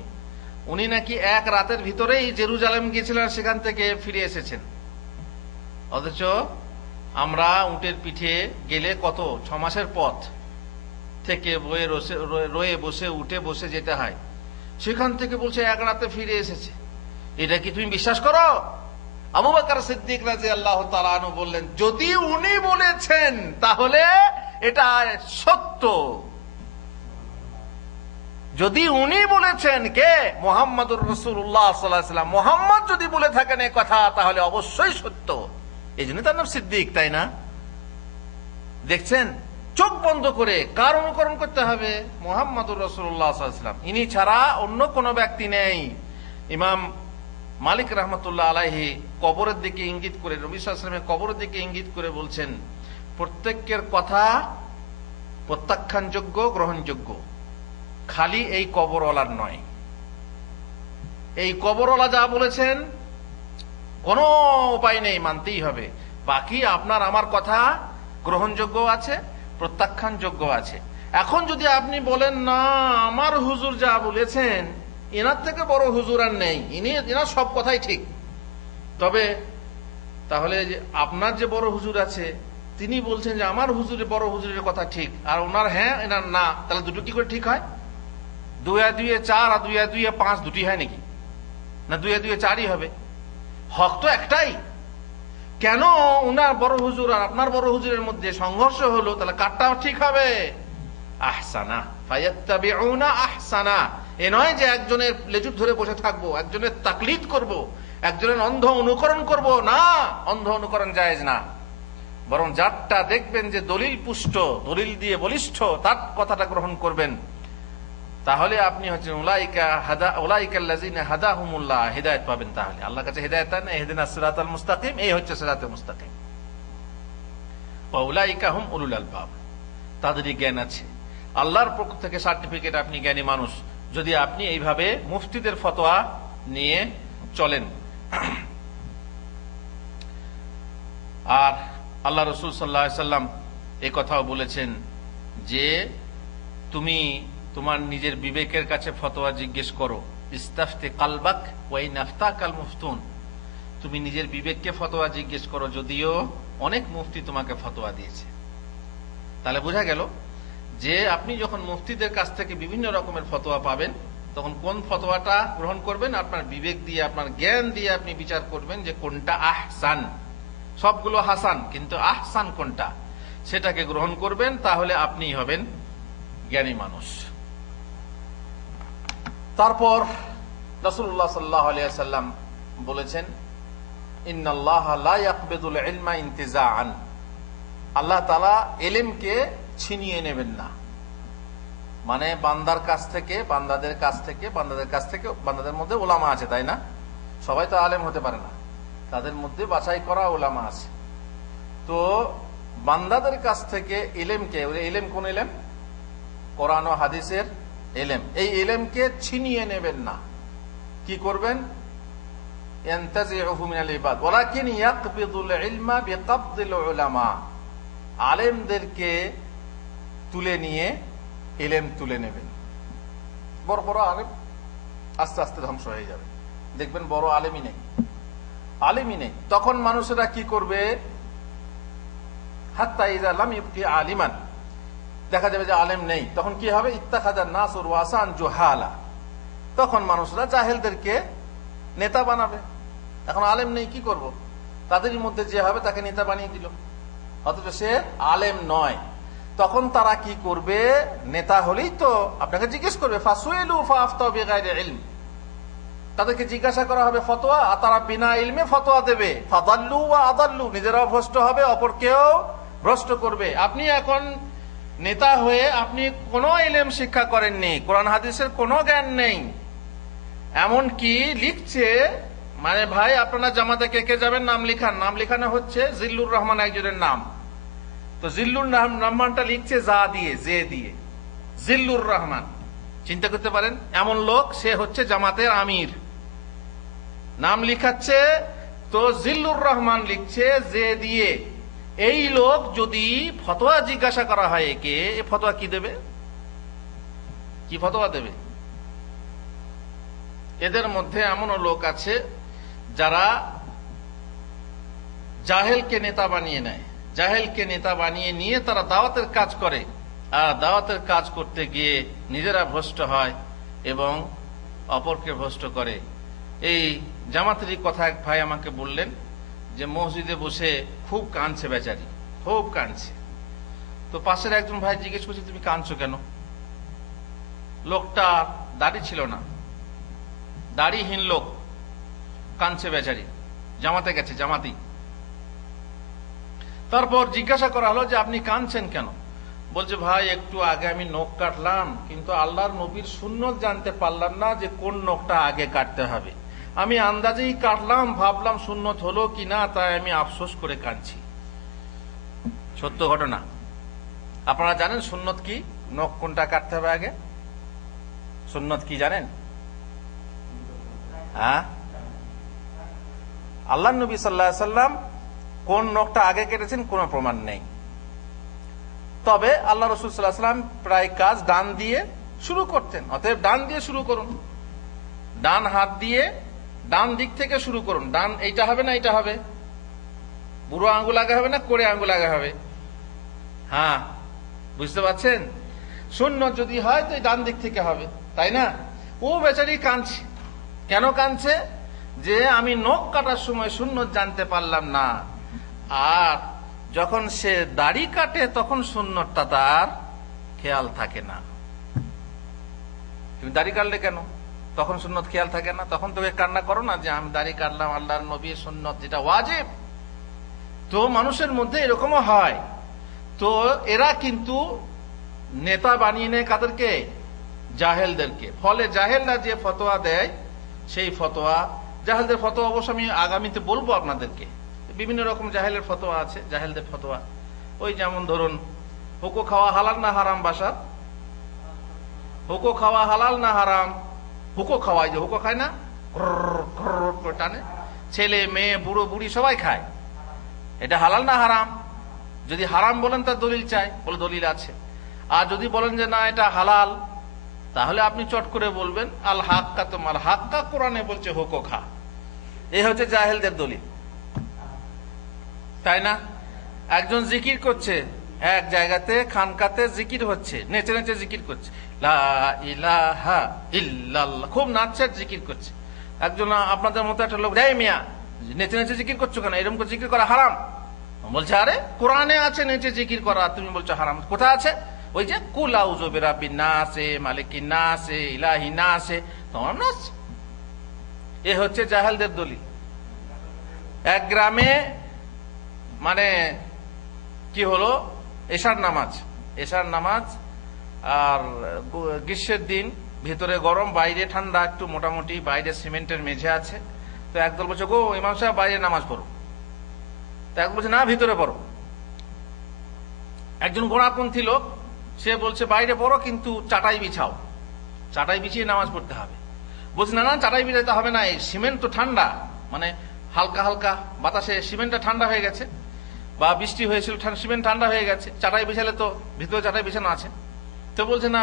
উনি নাকি এক রাতের ভিতরেই জেরুজালেম গিয়েছিলেন, সেখান থেকে ফিরে এসেছেন। অথচ আমরা উটের পিঠে গেলে কত 6 মাসের পথ থেকে রয়ে বসে উঠে বসে যেতে হয়, সেখান থেকে বলছে এক রাতে ফিরে এসেছে। এটা কি তুমি বিশ্বাস করো? আবু বকর সিদ্দিক রাদিয়াল্লাহু তাআলা আনহু বললেন, যদি উনি বলেছেন তাহলে এটা সত্য। যদি উনি বলেছেন, কে? মুহাম্মদুর রাসূলুল্লাহ সাল্লাল্লাহু আলাইহি ওয়াসাল্লাম, মুহাম্মদ যদি বলে থাকেন এই কথা, তাহলে অবশ্যই সত্য। এই জন্য তার নাম সিদ্দিক, তাই না? দেখছেন, চোখ বন্ধ করে কার অনুকরণ করতে হবে? মুহাম্মদুর রাসূলুল্লাহ সাল্লাল্লাহু আলাইহি ওয়াসাল্লাম। ইনি ছাড়া অন্য কোনো ব্যক্তি নেই। ইমাম মালিক রাহমাতুল্লাহ আলাইহি কবরের দিকে ইঙ্গিত করে, নবী সাল্লাল্লাহু আলাইহি ওয়াসাল্লামের কবরের দিকে ইঙ্গিত করে বলছেন, প্রত্যেকের কথা প্রত্যাখ্যানযোগ্য, গ্রহণযোগ্য, খালি এই কবরওয়ালার নয়। এই কবরওয়ালা যা বলেছেন কোনো উপায় নেই, মানতেই হবে। বাকি আপনার আমার কথা গ্রহণযোগ্য আছে, প্রত্যাখ্যানযোগ্য আছে। এখন যদি আপনি বলেন, না আমার হুজুর যা বলেছেন এনার থেকে বড় হুজুর আর নেই, এনার সব কথাই ঠিক, তবে তাহলে যে আপনার যে বড় হুজুর আছে তিনি বলছেন যে আমার হুজুরের বড় হুজুরের কথা ঠিক, আর ওনার হ্যাঁ এনার না, তাহলে দুটো কি করে ঠিক হয়? 2 আর 2 4 আর 2 আর 2 5 দুটি হয় নাকি? না 2 আর 2 4ই হবে। হক তো একটাই। কেন উনার বড় হুজুর আর আপনার বড় হুজুরের মধ্যে সংঘর্ষ হলো? তাহলে কারটা ঠিক হবে? আহসানা ফায়াত্তাবিউনা আহসানা। এ নয় যে একজনের লেজুর ধরে বসে থাকবো, একজনের তাকলিদ করব, একজনের অন্ধ অনুকরণ করব। না, অন্ধ অনুকরণ জায়েজ না। বরং যারটা দেখবেন যে দলিল পুষ্ট, দলিল দিয়ে বলিষ্ঠ, তার কথাটা গ্রহণ করবেন। তাহলে আপনি হচ্ছেন উলাইকাল্লাযিনা হাদাহুমুল্লাহ, হিদায়াত পাবেন। তাহলে আল্লাহর কাছে হিদায়াত না, ইহদিনাস সিরাতাল মুস্তাকিম, এই হচ্ছে সিরাতুল মুস্তাকিম। ওয়া উলাইকা হুম উলুল আলবাব, তাদেরই জ্ঞান আছে। আল্লাহর পক্ষ থেকে সার্টিফিকেট, আপনি জ্ঞানী মানুষ যদি আপনি এইভাবে মুফতিদের ফতোয়া নিয়ে চলেন। আর আল্লাহ রাসূল সাল্লাল্লাহু আলাইহি সাল্লাম এই কথাও বলেছেন যে তুমি তোমার নিজের বিবেকের কাছে ফতোয়া জিজ্ঞেস করো। ইস্তাফতি কালবাক ওয়া ইন আফতাকাল মুফতুন, তুমি নিজের বিবেককে ফতোয়া জিজ্ঞেস করো, যদিও অনেক মুফতি তোমাকে ফতোয়া দিয়েছে। তাহলে বোঝা গেল যে আপনি যখন মুফতিদের কাছ থেকে বিভিন্ন রকমের ফতোয়া পাবেন, তখন কোন ফতোয়াটা গ্রহণ করবেন? আপনার বিবেক দিয়ে, আপনার জ্ঞান দিয়ে আপনি বিচার করবেন যে কোনটা আহসান। সবগুলো হাসান, কিন্তু আহসান কোনটা সেটাকে গ্রহণ করবেন। তাহলে আপনি হবেন জ্ঞানী মানুষ। তারপর রাসূলুল্লাহ সাল্লাল্লাহু আলাইহি ওয়াসাল্লাম বলেছেন, ইন্নাল্লাহা লা ইয়াকবিদুল ইলমা ইনতিজাআন, আল্লাহ তাআলা ইলমকে ছিনিয়ে নেবেন না। মানে বান্দার কাছ থেকে, বান্দাদের কাছ থেকে, বান্দাদের মধ্যে উলামা আছে, তাই না? সবাই তো আলেম হতে পারে না, তাদের মধ্যে বাছাই করা উলামা আছে। তো বান্দাদের কাছ থেকে ইলমকে, ইলম কোন ইলম? কোরআন ও হাদিসের ইলম। এই ইলমকে ছিনিয়ে নেবেন না। কি করবেন? ইয়ানতাজিউহু মিনাল ইবাদ ওয়ালাকিন ইয়াকবিদুল ইলমা বিকবদিল উলামা, আলেমদেরকে তুলে নিয়ে ইলম তুলে নেবেন। বড় বড় আলেম আস্তে আস্তে ধ্বংস হয়ে যাবে, দেখবেন বড় আলেমই নেই। তখন মানুষেরা কি করবে? হাত্তা ইযা লাম ইবকি আলিমান, দেখা যাবে যে আলেম নেই, তখন কি হবে? ইত্তাখাযান নাসু রুআসান জুহালা, তখন মানুষরা জাহেলদেরকে নেতা বানাবে। এখন আলেম নেই, কি করব? তাদেরই মধ্যে যে হবে তাকে নেতা বানিয়ে দিল, অথচ সে আলেম নয়। তখন তারা কি করবে? নেতা হলেই তো আপনাকে জিজ্ঞেস করবে, ফাসুইলু ফাআফতাউ বিগাইরি ইলম, তাদেরকে জিজ্ঞাসা করা হবে ফতোয়া, আর তারা বিনা ইলমে ফতোয়া দেবে। ফাদাল্লু ওয়া আদাল্লু, নিজেরাও ভ্রষ্ট হবে, অপরকেও ভ্রষ্ট করবে। আপনি এখন নেতা হয়ে আপনি কোনো ইলম শিক্ষা করেননি, কোরআন হাদিসের কোনো জ্ঞান নেই, এমন কি লিখছে, মানে ভাই আপনারা জামাতে কে কে যাবেন নাম লিখান, নাম লিখানো হচ্ছে জিল্লুর রহমান একজনের নাম। তো জিল্লুর রহমানটা লিখছে জা দিয়ে, জে দিয়ে, জিল্লুর রহমান। চিন্তা করতে পারেন, এমন লোক, সে হচ্ছে জামাতের আমির, নাম লিখাচ্ছে তো জিল্লুর রহমান লিখছে জে দিয়ে। এই লোক যদি ফতোয়া জিজ্ঞাসা করা হয় একে, এ ফতোয়া কি দেবে? কি ফতোয়া দেবে? এদের মধ্যে এমনও লোক আছে যারা জাহেলকে নেতা বানিয়ে নেয়, জাহেলকে নেতা বানিয়ে নিয়ে তারা দাওয়াতের কাজ করে, আর দাওয়াতের কাজ করতে গিয়ে নিজেরা ভ্রষ্ট হয় এবং অপরকে ভ্রষ্ট করে। এই জামাতেরই কথা এক ভাই আমাকে বললেন যে মসজিদে বসে খুব কাঁদছে, বেচারি খুব কাঁদছে। তো পাশের একজন ভাই জিজ্ঞেস করছে, তুমি কাঁদছো কেন? লোকটা দাড়ি ছিল না, দাড়িহীন লোক, কাঁদছে বেচারি, জামাতে গেছে, জামাতি। তারপর জিজ্ঞাসা করা হলো যে আপনি কাঁদছেন কেন? বলছে, ভাই একটু আগে আমি নখ কাটলাম, কিন্তু আল্লাহর নবীর সুন্নত জানতে পারলাম না যে কোন নখটা আগে কাটতে হবে। আমি আন্দাজেই কাটলাম, ভাবলাম সুন্নত হলো কিনা, তাই আমি আফসোস করে কাঁদছি। সত্য ঘটনা। আপনারা জানেন সুন্নত কি? নখ কোনটা কাটতে হবে আগে? সুন্নত কি জানেন? হ্যাঁ, আল্লাহ নবী সাল্লাল্লাহু আলাইহি সাল্লাম কোন নখটা আগে কেটেছেন কোনো প্রমাণ নেই। তবে আল্লাহ রাসূল সাল্লাল্লাহু আলাইহি সাল্লাম প্রায় কাজ ডান দিয়ে শুরু করতেন। অতএব ডান দিয়ে শুরু করুন, ডান হাত দিয়ে ডান দিক থেকে শুরু করুন। ডান এইটা হবে না, এইটা হবে, বুড়ো আঙ্গুল আগে হবে না কোড়ে আঙ্গুল আগে হবে? হ্যাঁ, বুঝতে পারছেন? সুন্নত যদি হয় তো ডান দিক থেকে হবে, তাই না? ও বেচারি কাঁদছে। কেন কাঁদছে? যে আমি নখ কাটার সময় সুন্নত জানতে পারলাম না, আর যখন সে দাড়ি কাটে তখন সুন্নতটা তার খেয়াল থাকে না। তুমি দাড়ি কাটলে কেন? তখন সুন্নত খেয়াল থাকে না, তখন তোকে কান্না করো না যে আমি দাড়ি কাটলাম, আল্লাহর নবীর সুন্নত যেটা ওয়াজিব। তো মানুষের মধ্যে এরকমও হয়। তো এরা কিন্তু নেতা বানিয়ে নেয় কাদেরকে? জাহেলদেরকে। ফলে জাহেলরা যে ফতোয়া দেয়, সেই ফতোয়া, জাহেলদের ফতোয়া অবশ্য আমি আগামীতে বলবো আপনাদেরকে। বিভিন্ন রকম জাহেলের ফতোয়া আছে, জাহেলদের ফতোয়া। ওই যেমন ধরুন, হুকো খাওয়া হালাল না হারাম? বাসা হুকো খাওয়া হালাল না হারাম? হুকো খাওয়াই, যে হুকো খায় না, টানে, ছেলে মেয়ে বুড়ো বুড়ি সবাই খায়। এটা হালাল না হারাম? যদি হারাম বলেন তার দলিল চাই, বলে দলিল আছে। আর যদি বলেন যে না এটা হালাল, তাহলে আপনি চট করে বলবেন আল হাক্কা তোমার হাক্কা, কোরআনে বলছে হুকো খা। এই হচ্ছে জাহেলদের দলিল, তাই না? একজন জিকির করছে এক জায়গাতে, খানকাতে জিকির হচ্ছে, নেচে নেচে জিকির করছে, লা ইলাহা ইল্লাল্লাহ, খুব নাচছে জিকির করছে। একজন আপনাদের মতো একটা লোক, রে মিয়া নেচে নেচে জিকির করছো কেন? এরকম করে জিকির করা হারাম। বলছে আরে কোরআনে আছে নেচে জিকির করা, তুমি বলছো হারাম। কোথায় আছে? ওই যে কুল আউযু বিরাব্বিন নাস, মালিকিন নাস, ইলাহিন নাস, তোমার নাচ। এ হচ্ছে জাহেলদের দলিল। এক গ্রামে মানে কি হলো, এশার নামাজ, আর গ্রীষ্মের দিন, ভিতরে গরম বাইরে ঠান্ডা, একটু মোটামুটি, বাইরে সিমেন্টের মেঝে আছে। তো একদল বলছে, গো ইমাম সাহেব বাইরে নামাজ পড়ো। তো একদল বলছে না ভিতরে পড়ো। একজন গোড়াপন্থী লোক, সে বলছে বাইরে পড়ো কিন্তু চাটাই বিছাও, চাটাই বিছিয়ে নামাজ পড়তে হবে। বলছে না না, চাটাই বিছাইতে হবে না, এই সিমেন্ট তো ঠান্ডা, মানে হালকা হালকা বাতাসে সিমেন্টটা ঠান্ডা হয়ে গেছে, বা বৃষ্টি হয়েছিল, সিমেন্ট ঠান্ডা হয়ে গেছে, চাটাই বিছালে তো ভিতরে চাটাই বিছানো আছে। তো বলছে না,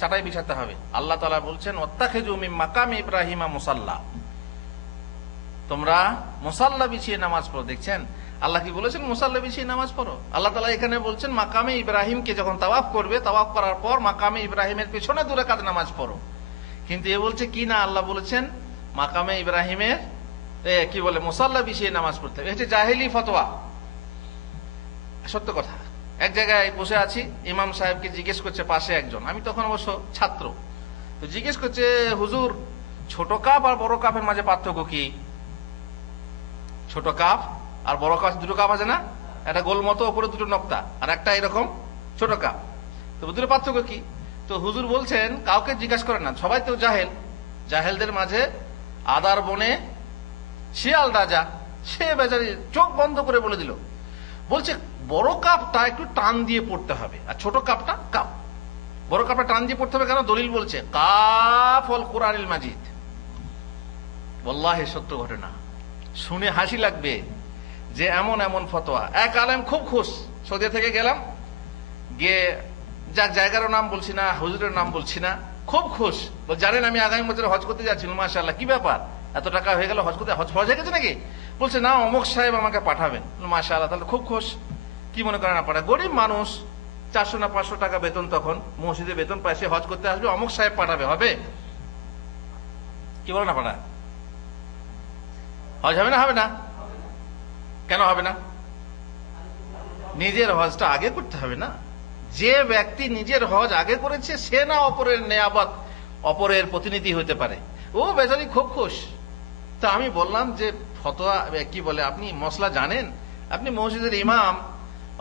চাটাই বিছাতে হবে। আল্লাহ তাআলা বলছেন ওয়াত্তাখিযু মিন মাকামি ইব্রাহিমা মুসাল্লা, তোমরা মুসাল্লা বিছিয়ে নামাজ পড়ো। দেখছেন আল্লাহ কি বলেছেন? মুসাল্লা বিছিয়ে নামাজ পড়ো। আল্লাহ তাআলা এখানে বলছেন মাকামে ইব্রাহিমকে যখন তাওয়াফ করবে, তাওয়াফ করার পর মাকামে ইব্রাহিমের পেছনে 2 রাকাত নামাজ পড়ো। কিন্তু এ বলছে কি না, আল্লাহ বলেছেন মাকামে ইব্রাহিমের কি বলে মুসাল্লা বিছিয়ে নামাজ পড়তে হবে। এটা জাহেলি ফতোয়া, সত্য কথা। এক জায়গায় বসে আছি, ইমাম সাহেবকে জিজ্ঞেস করছে পাশে একজন, আমি তখন অবশ্য ছাত্র, তো জিজ্ঞেস করছে, হুজুর ছোট কাপ আর বড় কাপের মাঝে পার্থক্য কি? ছোট কাপ আর বড় কাপ, 2 কাপ আছে না, একটা গোল মতো, উপরে 2 নকতা, আর একটা এরকম ছোট কাপ, তো দুটোর পার্থক্য কি? তো হুজুর বলছেন কাউকে জিজ্ঞাসা করেন না, সবাই তো জাহেল। জাহেলদের মাঝে আদার বনে শিয়াল রাজা, সে বেচারি চোখ বন্ধ করে বলে দিল, বলছে বড় কাপটা একটু টান দিয়ে পড়তে হবে, আর ছোট কাপটা কাপ, বড় কাপটা টান দিয়ে পড়তে হবে কেন? দলিল বলছে কাফ ওয়াল কুরআনিল মাজিদ। ওয়াল্লাহি সত্য ঘটনা, শুনে হাসি লাগবে যে এমন এমন ফতোয়া। এক আলেম খুব খুশ, সৌদি থেকে গেলাম, গিয়ে যাক জায়গারও নাম বলছি না, হুজুরের নাম বলছি না, খুব খুশ। জানেন আমি আগামী বছর হজ করতে যাচ্ছি। মাশাআল্লাহ, কি ব্যাপার, এত টাকা হয়ে গেল, হজ করতে, হজ হয়ে গেছে নাকি? বলছে না, অমুক সাহেব আমাকে পাঠাবেন। মাশাআল্লাহ, তাহলে খুব খুশ। কি মনে করেন আপনারা, গরিব মানুষ, 400 না 500 টাকা বেতন, তখন মসজিদে বেতন পায়, সে হজ করতে আসবে, অমুক সাহেব পাঠাবে, হবে? কি বলেন আপনারা, হজ হবে না? হবে না? কেন হবে না? নিজের হজটা আগে করতে হবে না? যে ব্যক্তি নিজের হজ আগে করেছে সে না অপরের নেয়াবত, অপরের প্রতিনিধি হতে পারে। ও বেচারি খুব খুশ। তা আমি বললাম যে ফতোয়া কি বলে, আপনি মসলা জানেন? আপনি মসজিদের ইমাম,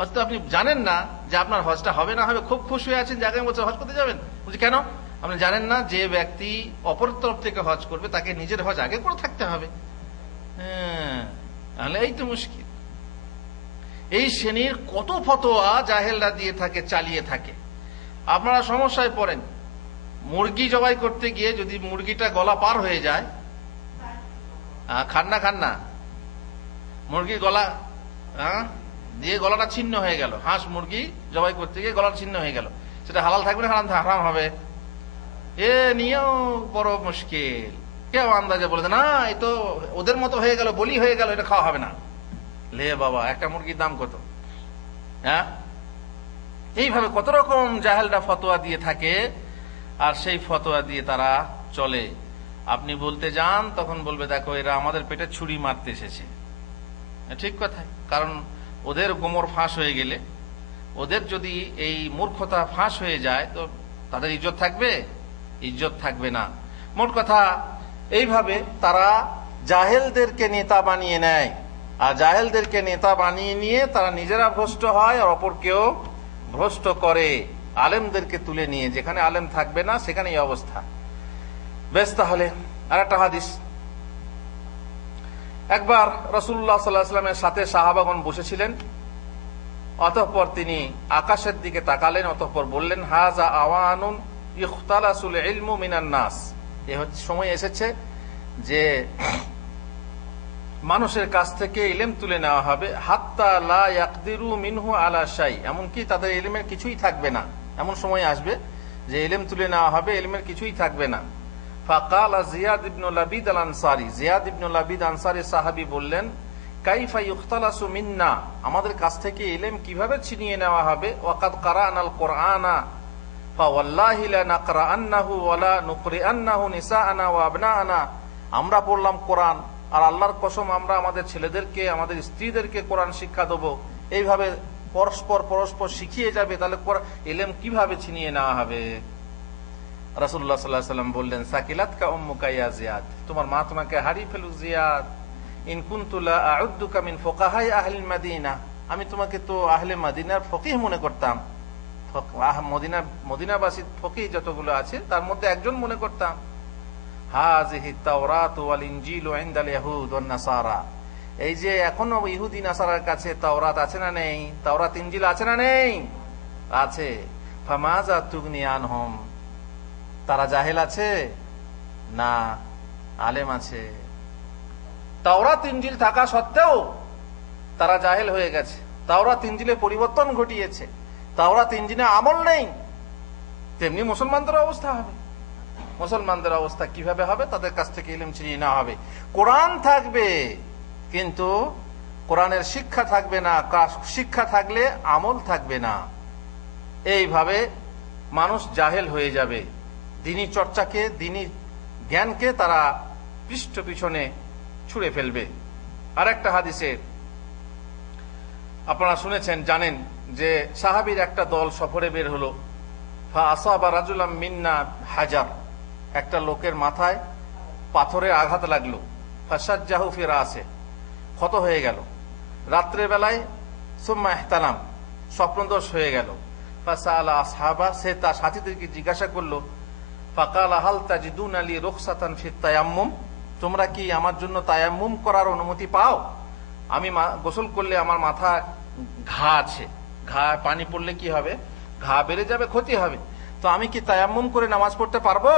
অথচ আপনি জানেন না যে আপনার হজটা হবে না হবে, খুব খুশ হয়ে আছেন যে আগামী বছর হজ করতে যাবেন। বলছি কেন? আপনি জানেন না যে ব্যক্তি অপরের তরফ থেকে হজ করবে তাকে নিজের হজ আগে করে থাকতে হবে। হ্যাঁ, তাহলে এই তো মুশকিল। এই শ্রেণীর কত ফতোয়া জাহেলরা দিয়ে থাকে, চালিয়ে থাকে। আপনারা সমস্যায় পড়েন। মুরগি জবাই করতে গিয়ে যদি মুরগিটা গলা পার হয়ে যায়, খান না, মুরগির গলা দিয়ে গলাটা ছিন্ন হয়ে গেল, হাঁস মুরগি জবাই করতে গিয়ে গলাটা ছিন্ন হয়ে গেল, সেটা হালাল থাকবে না হারাম হবে? এ নিয়েও বড় মুশকিল। কেউ আন্দাজে বলে না, এই তো ওদের মতো হয়ে গেল, বলি হয়ে গেল, এটা খাওয়া হবে না। লে বাবা, একটা মুরগির দাম কত? হ্যাঁ, এইভাবে কত রকম জাহেলরা ফতোয়া দিয়ে থাকে, আর সেই ফতোয়া দিয়ে তারা চলে। আপনি বলতে যান, তখন বলবে দেখো এরা আমাদের পেটে ছুরি মারতে এসেছে। ঠিক কথা, কারণ ওদের গোমর ফাঁস হয়ে গেলে, ওদের যদি এই মূর্খতা ফাঁস হয়ে যায়, তো তাদের ইজ্জত থাকবে? ইজ্জত থাকবে না। মোট কথা, এইভাবে তারা জাহেলদেরকে নেতা বানিয়ে নেয়, আর জাহেলদেরকে নেতা বানিয়ে নিয়ে তারা নিজেরা ভ্রষ্ট হয় আর অপরকেও ভ্রষ্ট করে। আলেমদেরকে তুলে নিয়ে যেখানে আলেম থাকবে না সেখানে এই অবস্থা। বেশ, তাহলে আর একটা হাদিস। একবার রাসূলুল্লাহ সাল্লাল্লাহু আলাইহি ওয়াসাল্লামের সাথে সাহাবাগণ বসেছিলেন। অতঃপর তিনি আকাশের দিকে তাকালেন, অতঃপর বললেন, হাযা আওয়ানুন ইখতালাসুল ইলমু মিনান নাস। এ হচ্ছে সময় এসেছে যে মানুষের কাছ থেকে ইলম তুলে নেওয়া হবে, হাত্তা লা ইয়াকদিরু মিনহু আলা শাই, এমনকি তাদের ইলমের কিছুই থাকবে না। এমন সময় আসবে যে ইলম তুলে নেওয়া হবে, ইলমের কিছুই থাকবে না। ফাকাল জিয়াদ ইবনে লাবিদ আল আনসারী, জিয়াদ ইবনে লাবিদ আনসারী সাহাবী বললেন, কাইফা ইখতালাসু মিন্না, আমাদের কাছ থেকে ইলম কিভাবে ছিনিয়ে নেওয়া হবে? ওয়াকাদ কারানাল কুরআনা ফাওয়াল্লাহি লা নাকরাআন্নাহু ওয়া লা নুকরিআন্নাহু নিসাআনা ওয়া আবনাআনা, আমরা পড়লাম কোরআন, আর আল্লাহর কসম আমরা আমাদের ছেলেদেরকে, আমাদের স্ত্রীদেরকে কোরআন শিক্ষা দেবো। এইভাবে পরস্পর শিখিয়ে যাবে, তাহলে ইলম কিভাবে ছিনিয়ে নেওয়া হবে? রাসূলুল্লাহ সাল্লাল্লাহু আলাইহি ওয়াসাল্লাম বললেন, সাকিলাতকা উম্মুকা ইয়া জিয়াদ, তোমার মা তোমাকে হারিয়ে ফেলুক জিয়াদ। ইন কুনতু লা আউদ্দুকা মিন ফুকাহাই আহলিল মাদিনা, আমি তোমাকে তো আহলে মাদিনার ফকিহ মনে করতাম, মদিনাবাসী ফকিহ যতগুলো আছে তার মধ্যে একজন মনে করতাম। হাযিহি তাওরাত ওয়াল ইনজিল ইনদাল ইয়াহুদ ওয়ান নাসারা, এই যে এখনো ইহুদি নাসারার কাছে তাওরাত আছে না নেই? তাওরাত ইনজিল আছে না নেই? আছে। ফামাযা তুগনি আনহুম, তারা জাহেল আছে না আলেম আছে? তাওরাত ইনজিল থাকা সত্ত্বেও তারা জাহেল হয়ে গেছে। তাওরাত ইনজিলে পরিবর্তন ঘটিয়েছে, তাওরাত ইনজিলে আমল নেই। তেমনি মুসলমানদের অবস্থা হবে। মুসলমানদের অবস্থা কিভাবে হবে? তাদের কাছ থেকে ইলম ছিনিয়ে নেওয়া হবে। কোরআন থাকবে কিন্তু কোরআনের শিক্ষা থাকবে না, শিক্ষা থাকলে আমল থাকবে না। এইভাবে মানুষ জাহেল হয়ে যাবে। দ্বীনি চর্চাকে, দ্বীনি জ্ঞানকে তারা পৃষ্ঠ পিছনে ছুঁড়ে ফেলবে। আর একটা হাদিসে আপনারা শুনেছেন, জানেন যে সাহাবীর একটা দল সফরে বের হলো। ফা আসাবা রাজুলাম মিন্না হাজার, একটা লোকের মাথায় পাথরের আঘাত লাগলো। ফাসাজ্জাহু ফি রাসে, ক্ষত হয়ে গেল। রাত্রে বেলায় সুম্মা ইহতালাম, স্বপ্নদোষ হয়ে গেল। ফাসালা আসহাবা, সে তার সাথীদেরকে জিজ্ঞাসা করলো, ফাকালা হাল তাজিদুনা লি রুখসাতান ফি তায়াম্মুম, তোমরা কি আমার জন্য তায়াম্মুম করার অনুমতি পাও? আমি গোসল করলে আমার মাথা ঘা আছে, ঘা পানি পড়লে কি হবে? ঘা বেড়ে যাবে, ক্ষতি হবে। তো আমি কি তায়াম্মুম করে নামাজ পড়তে পারবো?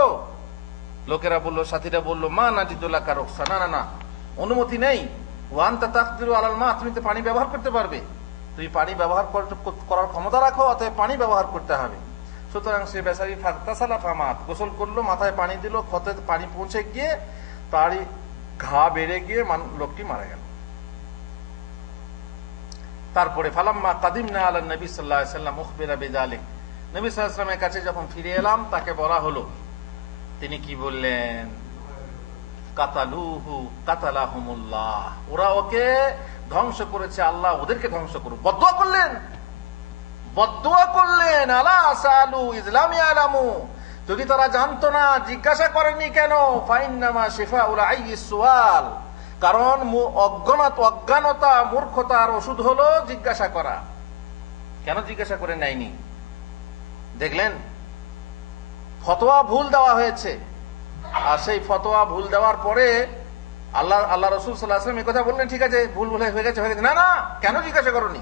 লোকেরা বলল, সাথীরা বলল, মা নাজিদুল্লাহ রুখসা, না না না, অনুমতি নেই। ওয়ান্তা তাকদিরু আলাল মা, তুমি তো পানি ব্যবহার করতে পারবে, তুমি পানি ব্যবহার করার ক্ষমতা রাখো, অতএব পানি ব্যবহার করতে হবে। সুতরাং সে বেচারি ফাগতাসালা ফামাত, গোসল করলো, মাথায় পানি দিল, ক্ষতে পানি পৌঁছে গিয়ে তারই ঘা বেড়ে গিয়ে লোকটি মারা গেল। তারপরে ফালাম্মা কাদিমনা আলা নবী সাল্লাল্লাহু আলাইহি ওয়াসাল্লাম উখবিরা বিযালিক, নবী সাল্লাল্লাহু আলাইহি ওয়াসাল্লামের কাছে যখন ফিরে এলাম তাকে বলা হলো, তিনি কি বললেন? কাতালুহু কাতালাহুমুল্লাহ, ওরা ওকে ধ্বংস করেছে, আল্লাহ ওদেরকে ধ্বংস করুক। বদদুয়া করলেন, বদদুয়া করলেন। আলা সালু ইসলামি আলামু, যদি তারা জানতো না, জিজ্ঞাসা করেনি কেন? ফাইন্নামা শিফাউল আইয়িস সুআল, কারণ অজ্ঞানতা মূর্খতার ওষুধ হলো জিজ্ঞাসা করা। কেন জিজ্ঞাসা করে নেয়নি? দেখলেন ফতোয়া ভুল দেওয়া হয়েছে, আর সেই ফতোয়া ভুল দেওয়ার পরে আল্লাহ রাসূল সাল্লাল্লাহু আলাইহি ওয়াসাল্লাম এই কথা বললেন, ঠিক আছে ভুল হয়ে গেছে, না না, কেন জিজ্ঞাসা করনি?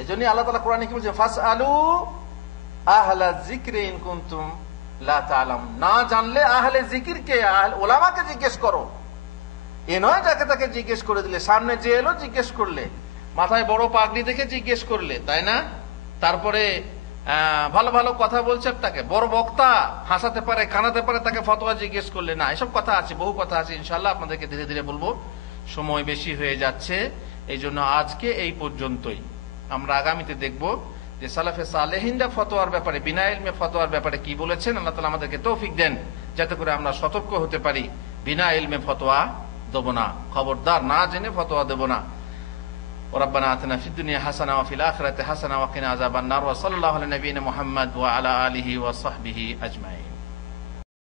এই জন্য আল্লাহ তাআলা কোরআনে কি বলছেন? ফাসআলু আহলা যিকরি ইন কুনতুম লা তা'লামুন, না জানলে আহলে জিকিরকে, উলামাকে জিজ্ঞেস করো। এ নয় যাকে তাকে জিজ্ঞেস করে দিলে, সামনে যে এলো জিজ্ঞেস করলে, মাথায় বড় পাগড়ি দেখে জিজ্ঞেস করলে, তাই না? তারপরে ভালো ভালো কথা বলছে, তাকে বড় বক্তা, হাসাতে পারে কানাতে পারে, তাকে ফতোয়া জিজ্ঞেস করলে না। এসব কথা আছে, বহু কথা আছে, ইনশাআল্লাহ আপনাদেরকে ধীরে ধীরে বলবো, সময় বেশি হয়ে যাচ্ছে। এই জন্য আজকে এই পর্যন্তই। আমরা আগামীতে দেখব যে সালাফে সালেহিনরা ফতোয়ার ব্যাপারে, বিনা ইলমে ফতোয়ার ব্যাপারে কি বলেছেন। আল্লাহ তাআলা আমাদেরকে তৌফিক দেন যাতে করে আমরা সতর্ক হতে পারি, বিনা ইলমে ফতোয়া দেব না, খবরদার না জেনে ফতোয়া দেব না। ربنا آتنا في الدنيا حسنة وفي الآخرة حسنة وقنا عذاب النار وصلى الله على نبينا محمد وعلى آله وصحبه أجمعين.